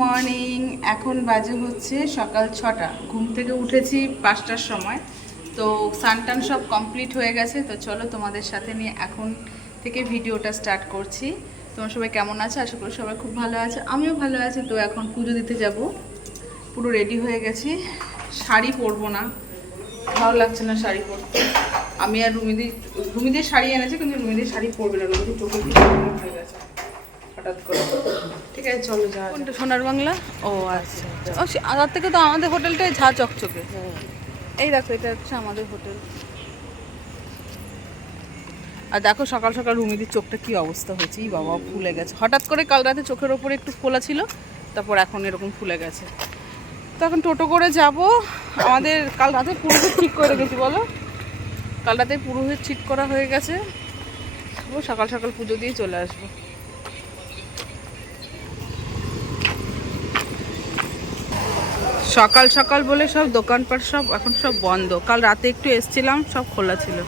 Morning এখন বাজে হচ্ছে সকাল ছটা। ঘুম থেকে উঠেছি পাঁচটার সময়। তো সানটান সব কমপ্লিট হয়ে গেছে। তো চলো তোমাদের সাথে নিয়ে এখন থেকে ভিডিওটা স্টার্ট করছি। তোমার সবাই কেমন আছে? আশা করি সবাই খুব ভালো আছে। আমিও ভালো আছি। তো এখন পুজো দিতে যাব। পুরো রেডি হয়ে গেছি। শাড়ি পরবো না। ভালো লাগছে না শাড়ি পরতে। আমি আর রুমিদি রুমিদের শাড়ি এনেছি, কিন্তু রুমিদের শাড়ি পরবে না। রুমিদি চোখে হয়ে গেছে। আচ্ছা তো আমাদের হোটেলটাই ঝা চকচকে। এই দেখো, এটা হচ্ছে আমাদের হোটেল। আর দেখো, সকাল সকাল রুমিদির চোখটা কি অবস্থা হয়েছে। বাবা, ফুলে গেছে। হঠাৎ করে কাল রাতে চোখের ওপরে একটু ফোলা ছিল, তারপর এখন এরকম ফুলে গেছে। তো এখন টোটো করে যাব। আমাদের কাল রাতে পুরোহিত ঠিক করে রেখেছি, বলো? কাল রাতে পুরোহিত ঠিক করা হয়ে গেছে। সকাল সকাল পুজো দিয়ে চলে আসব। সকাল সকাল বলে সব দোকানপাট সব এখন সব বন্ধ। কাল রাতে একটু এসছিলাম, সব খোলা ছিল।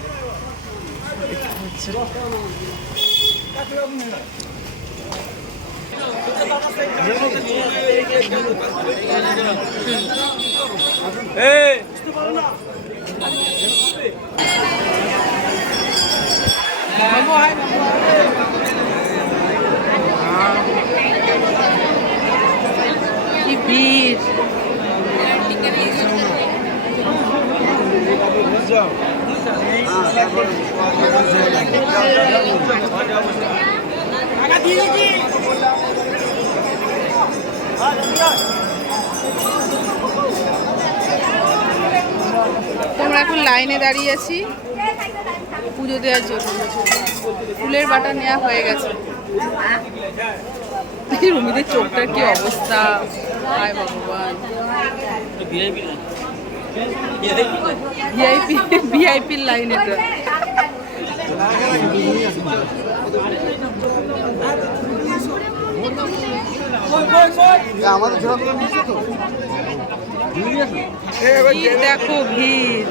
কি ভিড়? তোমরা এখন লাইনে দাঁড়িয়ে আছি। পুজো দেওয়ার জন্য। ফুলের বাটা নেওয়া হয়ে গেছে। রুমিদের চোখটার কি অবস্থা? হায় ভগবান। ভিআইপি ভিআইপির লাইন এটা। আমাদের তো ভিড়।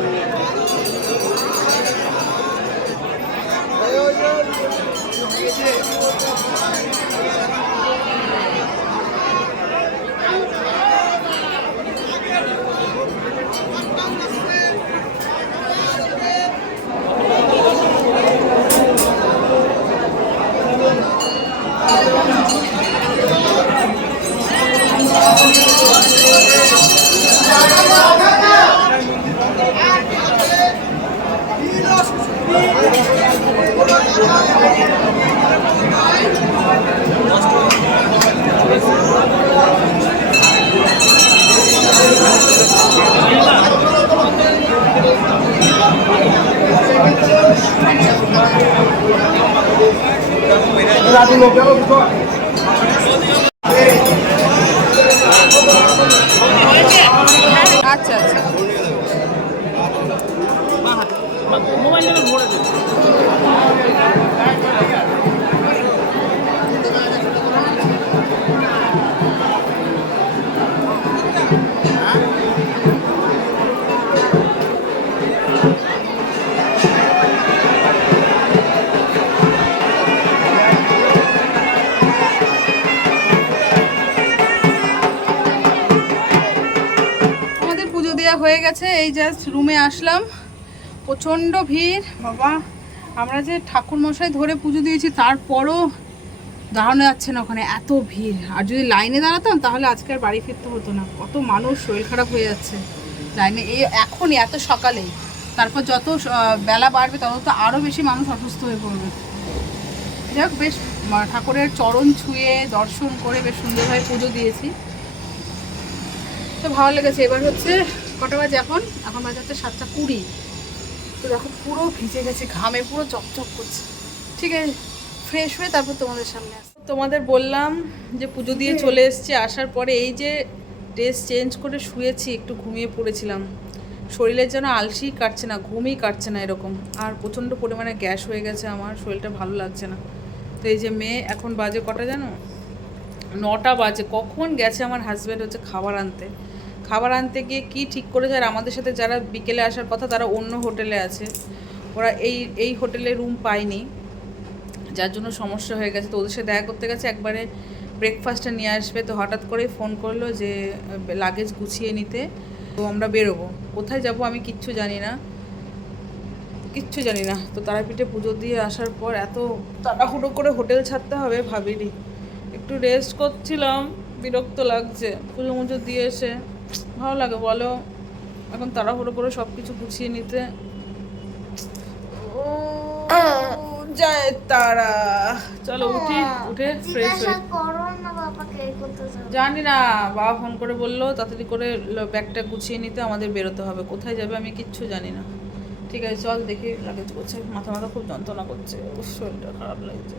দেখো ভিড় গেছে, এই জাস্ট রুমে আসলাম। প্রচণ্ড ভিড়, বাবা। আমরা যে ঠাকুর মশাই ধরে পুজো দিয়েছি, তারপরও দাঁড়ানো যাচ্ছে না ওখানে, এত ভিড়। আর যদি লাইনে দাঁড়াতাম, তাহলে আজকে আর বাড়ি ফিরতে হতো না। কত মানুষ, শরীর খারাপ হয়ে যাচ্ছে লাইনে এই এখনই, এত সকালেই। তারপর যত বেলা বাড়বে, তত তো আরও বেশি মানুষ অসুস্থ হয়ে পড়বে। যাই হোক বেশ ঠাকুরের চরণ ছুঁয়ে, দর্শন করে বেশ সুন্দরভাবে পুজো দিয়েছি। তো ভালো লেগেছে। এবার হচ্ছে কটা বাজে এখন? এখন বাজে হচ্ছে সাতটা কুড়ি। তো দেখো পুরো ভিজে গেছে, ঘামে পুরো চকচক করছে। ঠিক আছে? ফ্রেশ হয়ে তারপর তোমাদের সামনে আস তোমাদের বললাম যে পুজো দিয়ে চলে এসছে, আসার পরে এই যে ড্রেস চেঞ্জ করে শুয়েছি, একটু ঘুমিয়ে পড়েছিলাম। শরীরের যেন আলসি কাটছে না, ঘুমই কাটছে না এরকম। আর প্রচণ্ড পরিমাণে গ্যাস হয়ে গেছে আমার, শরীরটা ভালো লাগছে না। তো এই যে মেয়ে, এখন বাজে কটা জানো? নটা বাজে। কখন গেছে আমার হাজব্যান্ড হচ্ছে খাবার আনতে? খাবার আনতে গিয়ে কি ঠিক করেছে? আর আমাদের সাথে যারা বিকেলে আসার কথা, তারা অন্য হোটেলে আছে। ওরা এই এই হোটেলে রুম পায়নি। যার জন্য সমস্যা হয়ে গেছে। তো ওদের সাথে দেখা করতে গেছে, একবারে ব্রেকফাস্টটা নিয়ে আসবে। তো হঠাৎ করেই ফোন করল যে লাগেজ গুছিয়ে নিতে। তো আমরা বেরোবো। কোথায় যাব আমি কিচ্ছু জানি না। কিচ্ছু জানি না। তো তারাপীঠে পুজো দিয়ে আসার পর এত তাড়াহুড়ো করে হোটেল ছাড়তে হবে ভাবিনি। একটু রেস্ট করছিলাম। বিরক্ত লাগছে। পুজো মুজো দিয়ে এসে ভালো লাগে বলো। এখন তাড়াহুড়ো করে সব কিছু গুছিয়ে নিতে। ও যায় তারা। চলো উঠি উঠে ফ্রেশ যাও। জানি না বাবা ফোন করে বলল তাড়াতাড়ি করে ব্যাগটা গুছিয়ে নিতে আমাদের বেরোতে হবে। কোথায় যাবে আমি কিচ্ছু জানি না। ঠিক আছে চল দেখি লাগেজ করছে। মাথা মাথা খুব যন্ত্রণা করছে। শরীরটা খারাপ লাগছে।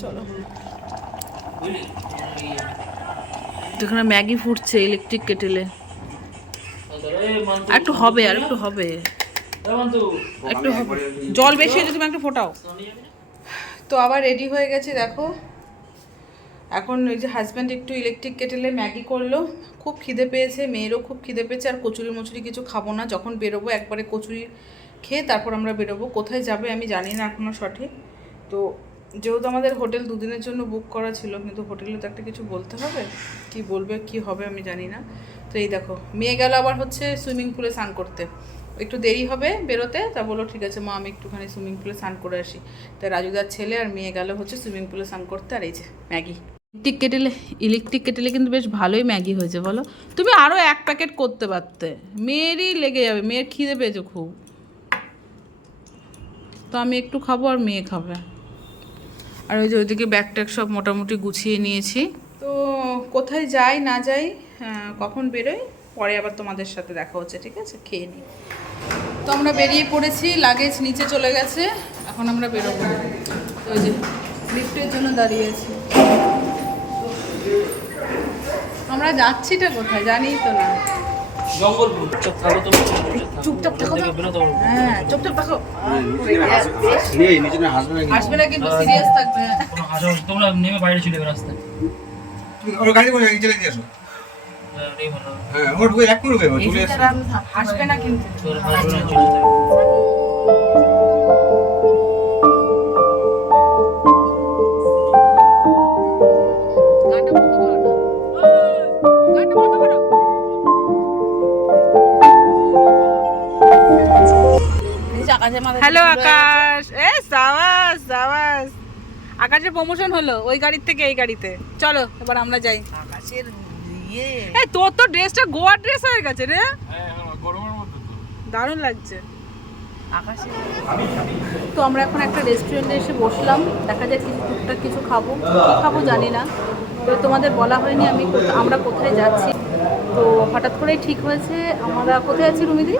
চলো। এখানে ম্যাগি ফুটছে ইলেকট্রিক কেটেলে আর একটু হবে, আর একটু হবে। একটু জল বেশি হয়েছে, তুমি একটু ফোটাও। তো আবার রেডি হয়ে গেছে, দেখো। এখন ওই যে হাজব্যান্ড একটু ইলেকট্রিক কেটেলে ম্যাগি করল। খুব খিদে পেয়েছে, মেয়েরও খুব খিদে পেয়েছে, আর কচুরি মচুরি কিছু খাব না। যখন বেরোবো একবারে কচুরি খেয়ে তারপর আমরা বেরোবো। কোথায় যাবে আমি জানি না এখনও সঠিক। তো যেহেতু আমাদের হোটেল দুদিনের জন্য বুক করা ছিল, কিন্তু হোটেলে তো একটা কিছু বলতে হবে। কি বলবে, কি হবে আমি জানি না। তো এই দেখো, মেয়ে গেল আবার হচ্ছে সুইমিং পুলে স্নান করতে। একটু দেরি হবে বেরোতে, তা বলল, ঠিক আছে মা, আমি একটুখানি সুইমিং পুলে স্নান করে আসি। তাই রাজুদার ছেলে আর মেয়ে গেল হচ্ছে সুইমিং পুলে স্নান করতে, আর এই যে ম্যাগি। ইলেকট্রিক কেটেলে ইলেকট্রিক কেটেলে কিন্তু বেশ ভালোই ম্যাগি হয়েছে, বলো? তুমি আরও এক প্যাকেট করতে পারতে। মেয়েরই লেগে যাবে, মেয়ের খিদে পেয়েছে খুব। তো আমি একটু খাব আর মেয়ে খাবে। আর ওই যে ওইদিকে ব্যাগ ট্যাগ সব মোটামুটি গুছিয়ে নিয়েছি। তো কোথায় যাই, না যাই কখন বেরোই? পরে আবার তোমাদের সাথে দেখা হচ্ছে, ঠিক আছে? খেয়ে নিই। তো আমরা বেরিয়ে পড়েছি লাগেজ নিচে চলে গেছে, এখন আমরা বেরোবো। ওই যে লিফটের জন্য দাঁড়িয়ে আছি। আমরা যাচ্ছিটা কোথায়? জানি তো না। জঙ্গলপুর। চুপ থাকো তুমি চুপচাপ থাকো। তো। বেরোতে পারব হ্যাঁ চুপচাপ থাকো। নিয়ে নিচে না হাসবে নাকি আসবে না কিন্তু সিরিয়াস থাকবে। কোনো তোমরা নেমে বাইরে চলে যাবে রাস্তায়। তুমি ওর গাড়ি করে চলে দিয়ে আসো। হ্যাঁ, হ্যাঁ। ওর এক করে চলে এসো হাসবে না কিন্তু। হাসবে না চলে যাবে। হ্যালো আকাশ। এ সাবাস সাবাস। আকাশের প্রমোশন হলো ওই গাড়ির থেকে এই গাড়িতে। চলো এবার আমরা যাই। আকাশের ইয়ে। এই তোর তো ড্রেসটা গোয়া ড্রেস হয়ে গেছে রে। দারুণ লাগছে। আকাশে তো আমরা এখন একটা রেস্টুরেন্টে এসে বসলাম। দেখা যায় কিছু টুকটাক কিছু খাব। কি খাব জানি না। তো তোমাদের বলা হয়নি আমি আমরা কোথায় যাচ্ছি। তো হঠাৎ করেই ঠিক হয়েছে। আমরা কোথায় যাচ্ছি রুমিদি?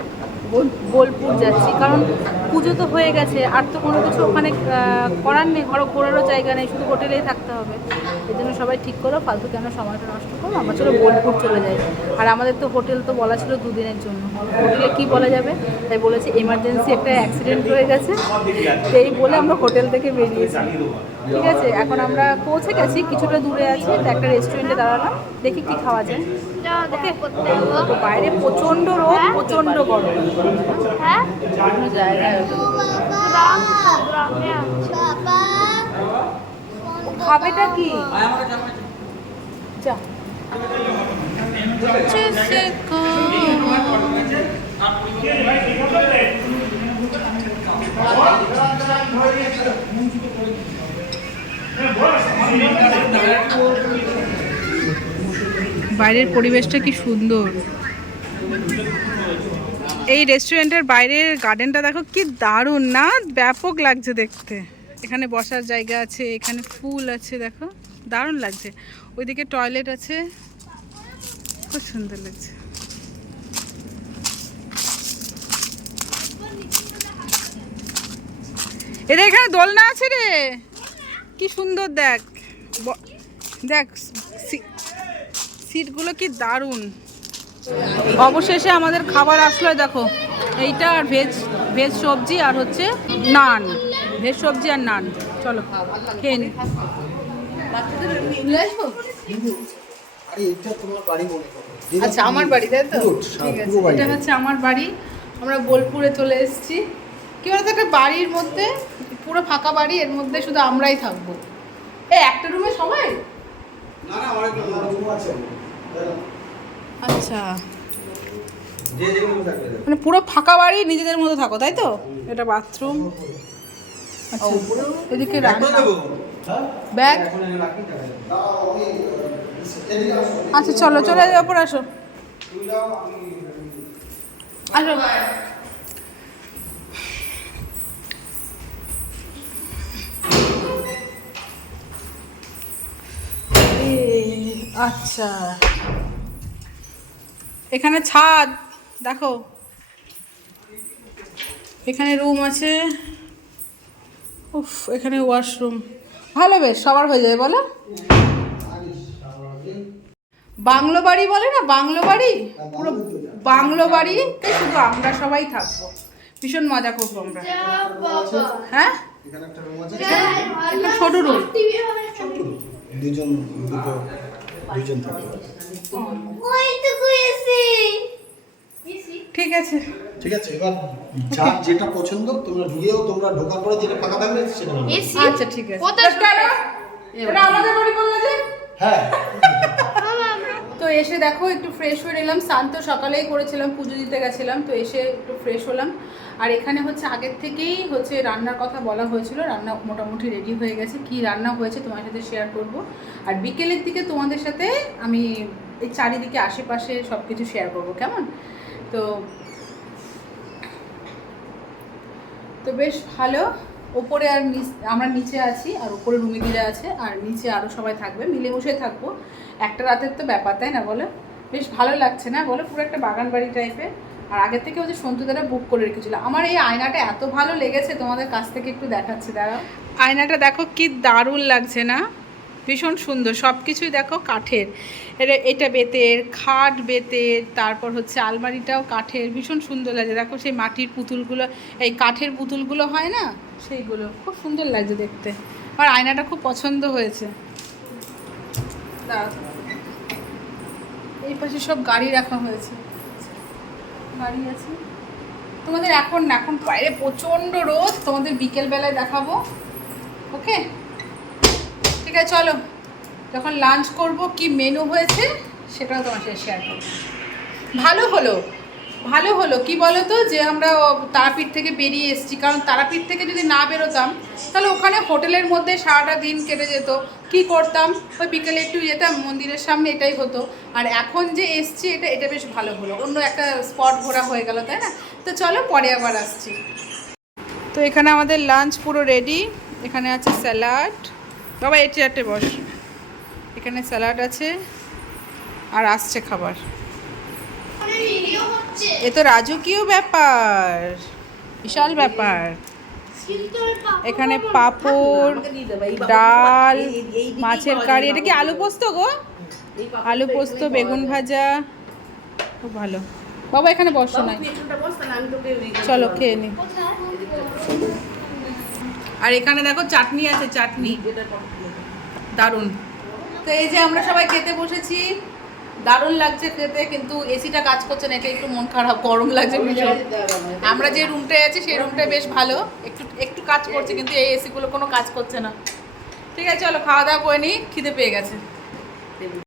বোলপুর যাচ্ছি। কারণ পুজো তো হয়ে গেছে, আর তো কোনো কিছু ওখানে করার নেই ঘরো ঘোরারও জায়গা নেই, শুধু হোটেলেই থাকতে হবে। এই জন্য সবাই ঠিক করো ফালতু কেন সময়টা নষ্ট করো, আমরা চলো বোলপুর চলে যাই। আর আমাদের তো হোটেল তো বলা ছিল দুদিনের জন্য। হোটেলে কি বলা যাবে? তাই বলেছে এমার্জেন্সি একটা অ্যাক্সিডেন্ট হয়ে গেছে। সেই বলে আমরা হোটেল থেকে বেরিয়েছি। ঠিক আছে, এখন আমরা পৌঁছে গেছি, কিছুটা দূরে আছি একটা রেস্টুরেন্টে দাঁড়ালাম, দেখি কি খাওয়া যায়। বাইরে প্রচণ্ড রোদ প্রচণ্ড গরম। হ্যাঁ? জায়গায় খাবেটা কি? যা। বাইরের পরিবেশটা কি সুন্দর। এই রেস্টুরেন্টের বাইরের গার্ডেনটা দেখো কি দারুণ, না? ব্যাপক লাগছে দেখতে। এখানে বসার জায়গা আছে, এখানে ফুল আছে, দেখো। দারুণ লাগছে। ওইদিকে টয়লেট আছে। খুব সুন্দর লাগছে। এদের এখানে দোলনা আছে রে। কি সুন্দর, দেখ। দেখ সিটগুলো কি দারুণ। অবশেষে আমাদের খাবার আসলো দেখো। এইটা আর ভেজ ভেজ সবজি আর হচ্ছে নান। ভেজ সবজি আর নান। চলো খেয়ে নি। আচ্ছা আমার বাড়ি তাই তো? ঠিক আছে। এটা হচ্ছে আমার বাড়ি। আমরা বোলপুরে চলে এসেছি। কি বলতো একটা বাড়ির মধ্যে পুরো ফাঁকা বাড়ি এর মধ্যে শুধু আমরাই থাকব। এই একটা রুমে সবাই? না না আচ্ছা। মানে পুরো ফাঁকা বাড়ি নিজেদের মতো থাকো তাই তো? এটা বাথরুম আচ্ছা এদিকে রান্না। ব্যাগ। আচ্ছা চলো চলে ওপর আসো। আসো। আচ্ছা। এখানে ছাদ দেখো। এখানে রুম আছে। উফ এখানে ওয়াশরুম ভালো বেশ সবার হয়ে যাবে বলো। বাংলো বাড়ি বলে না? বাংলো বাড়ি? পুরো বাংলো বাড়িতে শুধু আমরা সবাই থাকব। ভীষণ মজা করব আমরা। হ্যাঁ? ছোট রুম দুজন দুটো দুজন থাকে। ঠিক আছে। ঠিক আছে এবার যার যেটা পছন্দ তোমরা ঢুকেও তোমরা ঢোকার পরে যেটা ফাঁকা থাকবে সেটা নাও। এসি? আচ্ছা ঠিক আছে। কেন? এটা আমাদের বাড়ি বললে যে? হ্যাঁ। তো এসে দেখো একটু ফ্রেশ হয়ে নিলাম। স্নান তো সকালেই করেছিলাম পুজো দিতে গেছিলাম তো এসে একটু ফ্রেশ হলাম। আর এখানে হচ্ছে আগের থেকেই হচ্ছে রান্নার কথা বলা হয়েছিল, রান্না মোটামুটি রেডি হয়ে গেছে, কি রান্না হয়েছে তোমার সাথে শেয়ার করব। আর বিকেলের দিকে তোমাদের সাথে আমি এই চারিদিকে আশেপাশে সব কিছু শেয়ার করব, কেমন? তো তো বেশ ভালো। ওপরে আর আমরা নিচে আছি, আর ওপরে রুমিদিরা আছে, আর নিচে আরও সবাই থাকবে মিলে বসে থাকব। একটা রাতের তো ব্যাপার, তাই না বলো? বেশ ভালো লাগছে না বলো? পুরো একটা বাগান বাড়ি টাইপের আর আগের থেকে ওই যে সন্তুদারা বুক করে রেখেছিল, আমার এই আয়নাটা এত ভালো লেগেছে, তোমাদের কাছ থেকে একটু দেখাচ্ছি, দাঁড়াও। আয়নাটা দেখো কি দারুণ লাগছে না? ভীষণ সুন্দর সব কিছুই দেখো কাঠের। এটা বেতের, খাট বেতের, তারপর হচ্ছে আলমারিটাও কাঠের, ভীষণ সুন্দর লাগছে। দেখো সেই মাটির পুতুলগুলো, এই কাঠের পুতুলগুলো হয় না? সেইগুলো, খুব সুন্দর লাগছে দেখতে। আমার আয়নাটা খুব পছন্দ হয়েছে। এই পাশে সব গাড়ি রাখা হয়েছে। গাড়ি আছি। তোমাদের এখন না, এখন বাইরে প্রচণ্ড রোদ, তোমাদের বিকেলবেলায় দেখাবো। ওকে? ঠিক আছে, চলো। যখন লাঞ্চ করব, কি মেনু হয়েছে, সেটাও তোমার সাথে শেয়ার করব। ভালো হলো। ভালো হলো। কি বলো তো যে আমরা তারাপীঠ থেকে বেরিয়ে এসেছি। কারণ তারাপীঠ থেকে যদি না বেরোতাম, তাহলে ওখানে হোটেলের মধ্যে সারাটা দিন কেটে যেত। কি করতাম? ওই বিকেলে একটু যেতাম, মন্দিরের সামনে এটাই হতো। আর এখন যে এসছি, এটা এটা বেশ ভালো হলো। অন্য একটা স্পট ঘোরা হয়ে গেল, তাই না? তো চলো, পরে আবার আসছি। তো এখানে আমাদের লাঞ্চ পুরো রেডি এখানে আছে স্যালাড বাবা, এই চেয়ারটে বস। এখানে স্যালাড আছে। আর আসছে খাবার। এ তো রাজকীয় ব্যাপার, বিশাল ব্যাপার। এখানে পাপড়, ডাল, মাছের কারি, এটা কি আলু পোস্ত গো? আলু পোস্ত, বেগুন ভাজা, খুব ভালো। বাবা, এখানে বসো না। চলো, খেয়ে নি। আর এখানে দেখো চাটনি আছে, চাটনি। দারুণ। তো এই যে আমরা সবাই খেতে বসেছি। দারুণ লাগছে খেতে কিন্তু এসিটা কাজ করছে না এটা একটু মন খারাপ গরম লাগছে ভীষণ। আমরা যে রুমটায় আছি সেই রুমটা বেশ ভালো। একটু একটু কাজ করছে কিন্তু এই এসিগুলো কোনো কাজ করছে না। ঠিক আছে চলো খাওয়া দাওয়া করে নিই খিদে পেয়ে গেছে।